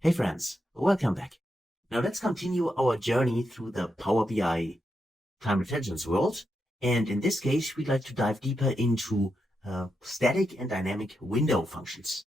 Hey friends, welcome back. Now let's continue our journey through the Power BI time intelligence world. And in this case, we'd like to dive deeper into static and dynamic window functions.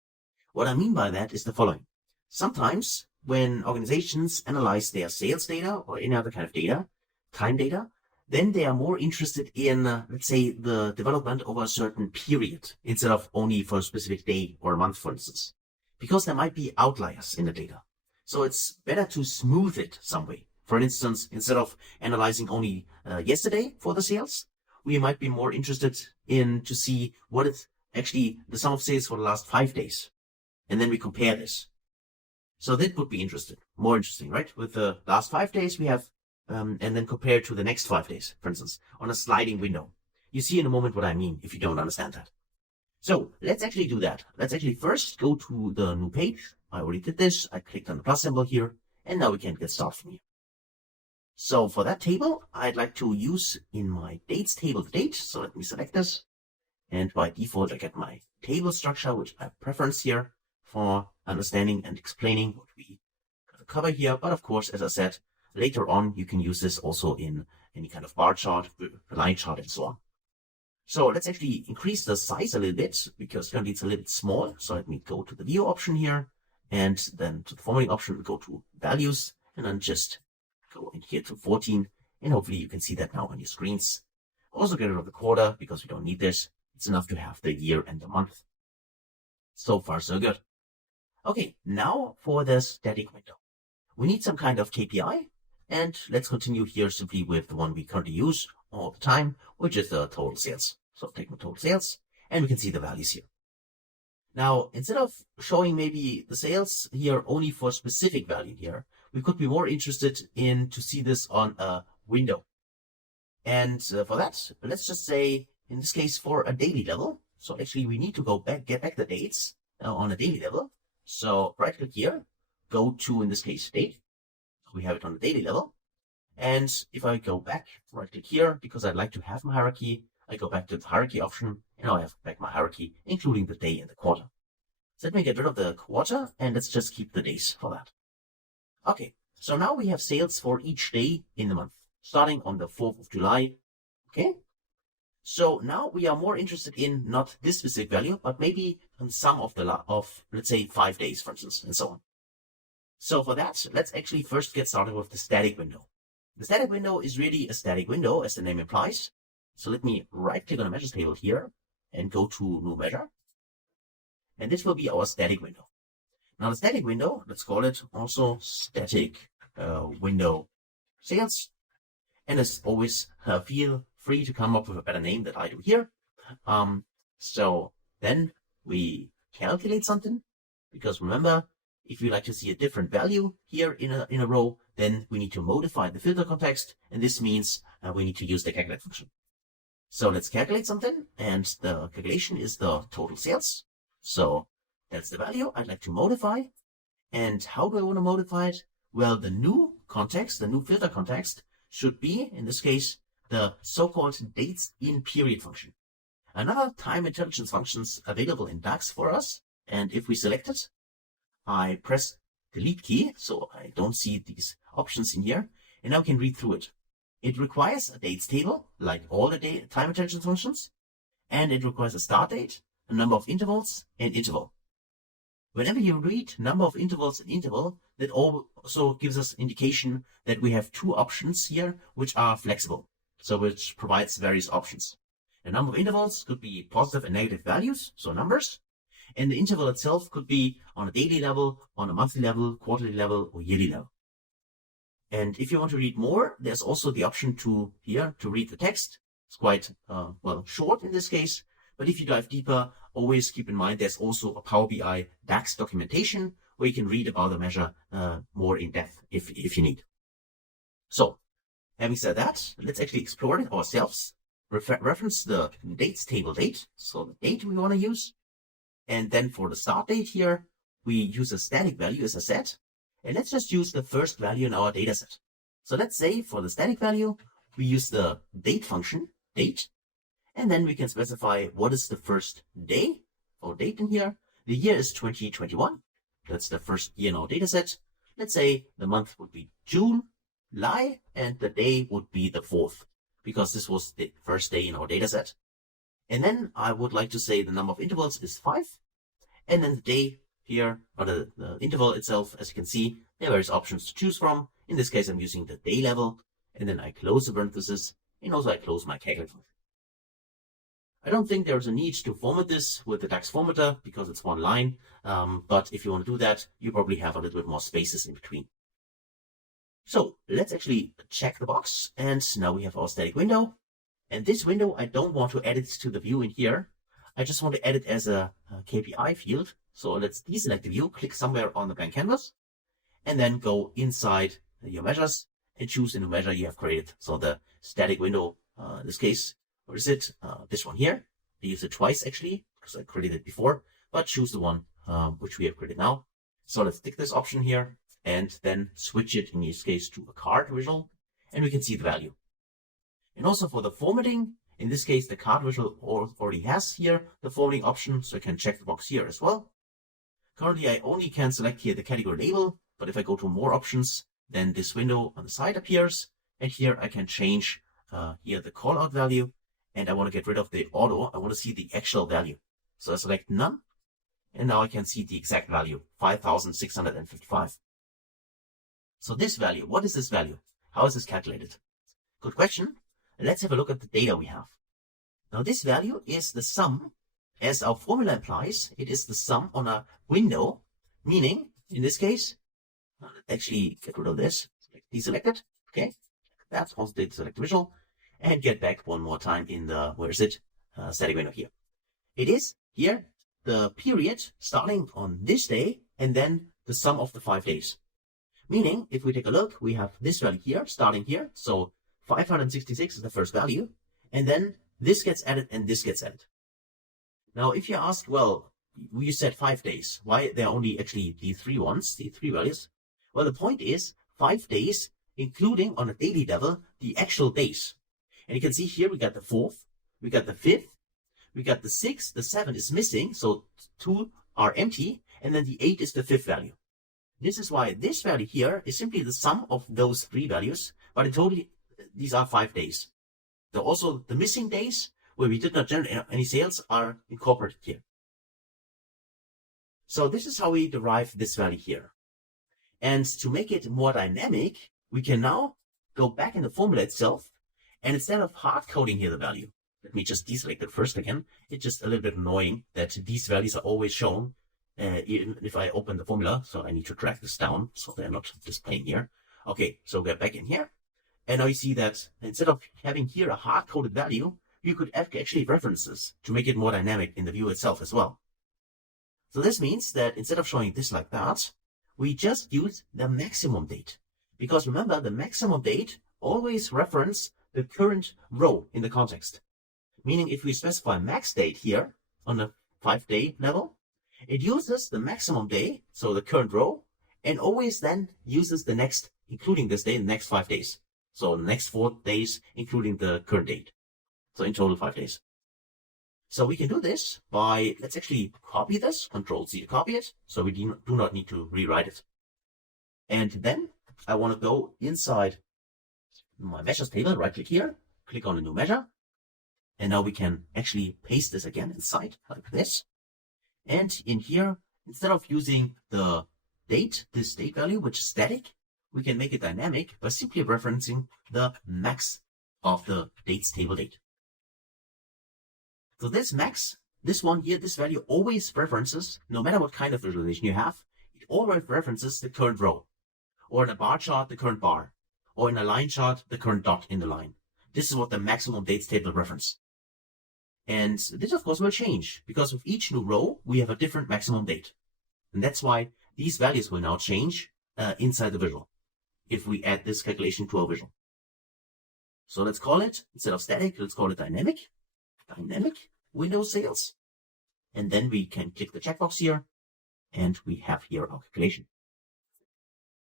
What I mean by that is the following. Sometimes when organizations analyze their sales data or any other kind of data, time data, then they are more interested in, let's say, the development over a certain period instead of only for a specific day or month, for instance. Because there might be outliers in the data. So it's better to smooth it some way. For instance, instead of analyzing only yesterday for the sales, we might be more interested in to see what is actually the sum of sales for the last 5 days. And then we compare this. So that would be more interesting, right? With the last 5 days we have, and then compare to the next 5 days, for instance, on a sliding window. You see in a moment what I mean if you don't understand that. So let's actually do that. Let's actually first go to the new page. I already did this. I clicked on the plus symbol here, and now we can get started from here. So for that table, I'd like to use in my dates table the date. So let me select this. And by default, I get my table structure, which I have preference here for understanding and explaining what we cover here. But of course, as I said, later on, you can use this also in any kind of bar chart, line chart, and so on. So let's actually increase the size a little bit because currently it's a little bit small. So let me go to the view option here and then to the formatting option, go to values and then just go in here to 14. And hopefully you can see that now on your screens. Also get rid of the quarter because we don't need this. It's enough to have the year and the month. So far, so good. Okay, now for the static window. We need some kind of KPI. And let's continue here simply with the one we currently use all the time, which is the total sales. So take the total sales and we can see the values here. Now, instead of showing maybe the sales here only for a specific value here, we could be more interested in to see this on a window. And for that, let's just say, in this case, for a daily level. So actually we need to get back the dates on a daily level. So right click here, go to, in this case, date. We have it on the daily level. And if I go back, right click here, because I'd like to have my hierarchy, I go back to the hierarchy option, and now I have back my hierarchy, including the day and the quarter. So let me get rid of the quarter, and let's just keep the days for that. Okay, so now we have sales for each day in the month, starting on the 4th of July. Okay, so now we are more interested in not this specific value, but maybe on some of let's say 5 days, for instance, and so on. So for that, let's actually first get started with the static window. The static window is really a static window, as the name implies. So let me right click on the measures table here and go to new measure. And this will be our static window. Now the static window, let's call it also static window sales. And as always, feel free to come up with a better name that I do here. So then we calculate something, because remember, if we like to see a different value here in a row, then we need to modify the filter context, and this means we need to use the calculate function. So let's calculate something, and the calculation is the total sales. So that's the value I'd like to modify. And how do I want to modify it? Well, the new context, the new filter context, should be, in this case, the so-called dates in period function. Another time intelligence functions available in DAX for us, and if we select it, I press delete key, so I don't see these options in here, and now I can read through it. It requires a dates table, like all the time intelligence functions, and it requires a start date, a number of intervals, and interval. Whenever you read number of intervals and interval, that also gives us indication that we have two options here, which are flexible, so which provides various options. The number of intervals could be positive and negative values, so numbers, and the interval itself could be on a daily level, on a monthly level, quarterly level, or yearly level. And if you want to read more, there's also the option to read the text. It's quite, short in this case. But if you dive deeper, always keep in mind there's also a Power BI DAX documentation where you can read about the measure more in depth if you need. So, having said that, let's actually explore it ourselves. Reference the dates table date, so the date we want to use. And then for the start date here, we use a static value, as I said. And let's just use the first value in our data set. So let's say for the static value, we use the date function, date. And then we can specify what is the first day or date in here. The year is 2021. That's the first year in our data set. Let's say the month would be July, and the day would be the 4th, because this was the first day in our data set. And then I would like to say the number of intervals is 5. And then the day here, or the interval itself, as you can see, there are various options to choose from. In this case, I'm using the day level, and then I close the parenthesis, and also I close my calculator. I don't think there's a need to format this with the DAX formatter because it's one line, but if you want to do that, you probably have a little bit more spaces in between. So let's actually check the box, and now we have our static window. And this window, I don't want to add it to the view in here. I just want to add it as a KPI field. So let's deselect the view, click somewhere on the blank canvas, and then go inside your measures and choose a new measure you have created. So the static window, in this case, where is it? This one here. I use it twice actually, because I created it before, but choose the one which we have created now. So let's tick this option here and then switch it in this case to a card visual, and we can see the value. And also for the formatting, in this case, the card visual already has here the formatting option, so I can check the box here as well. Currently, I only can select here the category label, but if I go to more options, then this window on the side appears, and here I can change here the callout value, and I want to get rid of the auto. I want to see the actual value. So I select none, and now I can see the exact value, 5,655. So this value, what is this value? How is this calculated? Good question. Let's have a look at the data we have. Now this value is the sum, as our formula implies, it is the sum on a window, meaning, in this case, let's actually get rid of this, deselect it, okay, that's also deselect visual, and get back one more time in the, where is it, static window here. It is here the period starting on this day, and then the sum of the 5 days. Meaning, if we take a look, we have this value here, starting here, so 566 is the first value, and then this gets added and this gets added. Now, if you ask, well, you said 5 days, why there are only actually the 3 ones, the 3 values? Well, the point is 5 days, including on a daily level, the actual days. And you can see here we got the 4th, we got the 5th, we got the 6th, the 7th is missing, so 2 are empty, and then the 8 is the 5th value. This is why this value here is simply the sum of those 3 values, but in total, these are 5 days. So also the missing days, where we did not generate any sales, are incorporated here. So this is how we derive this value here. And to make it more dynamic, we can now go back in the formula itself, and instead of hard coding here the value, let me just deselect it first again. It's just a little bit annoying that these values are always shown, even if I open the formula. So I need to drag this down so they're not displaying here. Okay, so we're back in here. And now you see that instead of having here a hard-coded value, you could add actually references to make it more dynamic in the view itself as well. So this means that instead of showing this like that, we just use the maximum date. Because remember, the maximum date always references the current row in the context. Meaning if we specify max date here on the 5-day level, it uses the maximum day, so the current row, and always then uses the next, including this day, the next 5 days. So the next 4 days, including the current date. So in total 5 days. So we can do this by, let's actually copy this, Control-C to copy it, so we do not need to rewrite it. And then I want to go inside my measures table, right click here, click on a new measure. And now we can actually paste this again inside like this. And in here, instead of using the date, this date value, which is static, we can make it dynamic by simply referencing the max of the dates table date. So this max, this one here, this value always references, no matter what kind of visualization you have, it always references the current row. Or in a bar chart, the current bar. Or in a line chart, the current dot in the line. This is what the maximum dates table reference. And this, of course, will change, because with each new row, we have a different maximum date. And that's why these values will now change inside the visual, if we add this calculation to our visual. So let's call it, instead of static, let's call it dynamic window sales. And then we can click the checkbox here, and we have here our calculation.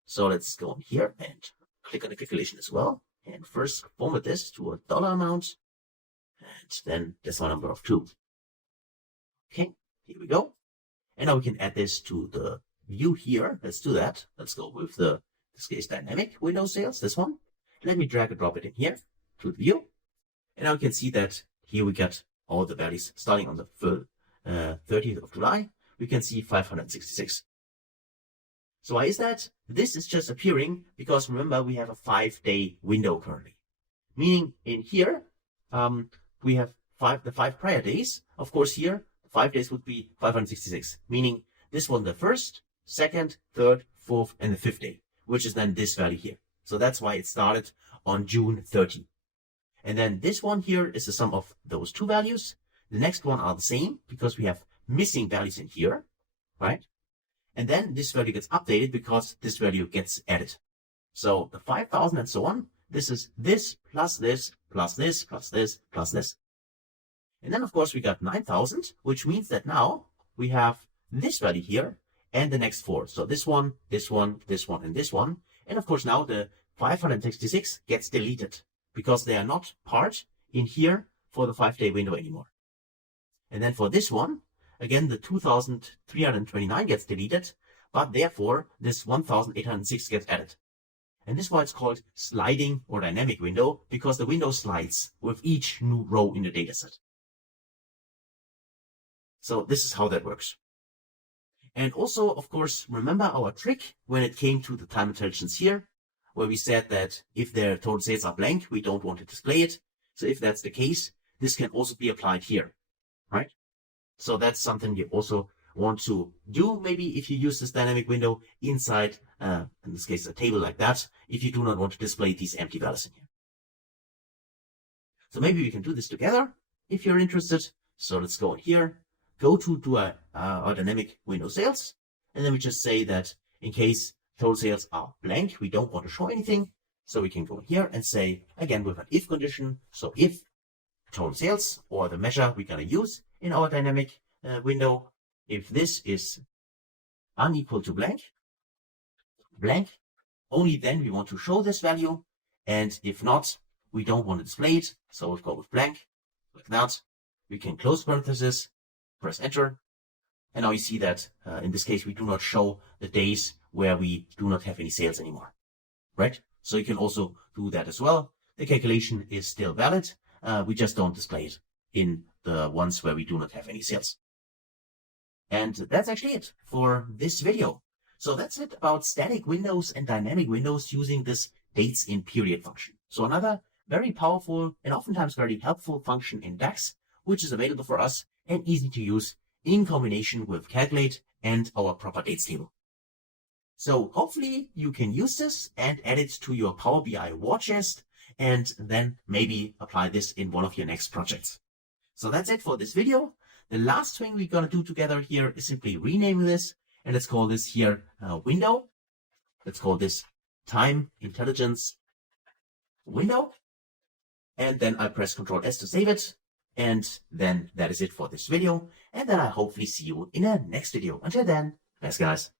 So let's go on here and click on the calculation as well. And first format this to a dollar amount, and then decimal number of 2. Okay, here we go. And now we can add this to the view here. Let's do that. Let's go with the, in this case, dynamic window sales, this one. Let me drag and drop it in here to the view. And now you can see that here we get all the values starting on the 30th of July. We can see 566. So why is that? This is just appearing because remember we have a 5-day window currently. Meaning in here, we have the 5 prior days. Of course here, 5 days would be 566. Meaning this one the 1st, 2nd, 3rd, 4th, and the 5th day, which is then this value here. So that's why it started on June 30. And then this one here is the sum of those two values. The next one are the same because we have missing values in here, right? And then this value gets updated because this value gets added. So the 5,000 and so on, this is this plus this plus this plus this plus this. And then of course we got 9,000, which means that now we have this value here and the next 4. So this one, this one, this one, and this one. And of course now the 566 gets deleted because they are not part in here for the 5-day window anymore. And then for this one, again, the 2,329 gets deleted, but therefore this 1,806 gets added. And this is why it's called sliding or dynamic window, because the window slides with each new row in the dataset. So this is how that works. And also, of course, remember our trick when it came to the time intelligence here, where we said that if their total sales are blank, we don't want to display it. So if that's the case, this can also be applied here, right? So that's something you also want to do, maybe if you use this dynamic window inside, in this case, a table like that, if you do not want to display these empty values in here. So maybe we can do this together if you're interested. So let's go in here, go to our dynamic window sales, and then we just say that in case total sales are blank, we don't want to show anything. So we can go in here and say, again, with an if condition. So if total sales, or the measure we're going to use in our dynamic window, if this is unequal to blank, only then we want to show this value. And if not, we don't want to display it. So we'll go with blank, like that. We can close parenthesis, press enter. And now you see that in this case, we do not show the days where we do not have any sales anymore, right? So you can also do that as well. The calculation is still valid. We just don't display it in the ones where we do not have any sales. And that's actually it for this video. So that's it about static windows and dynamic windows using this dates in period function. So another very powerful and oftentimes very helpful function in DAX, which is available for us and easy to use in combination with calculate and our proper dates table. So hopefully you can use this and add it to your Power BI war chest and then maybe apply this in one of your next projects. So that's it for this video. The last thing we're going to do together here is simply rename this, and let's call this here window. Let's call this time intelligence window. And then I press Ctrl S to save it. And then that is it for this video. And then I hopefully see you in the next video. Until then, thanks guys.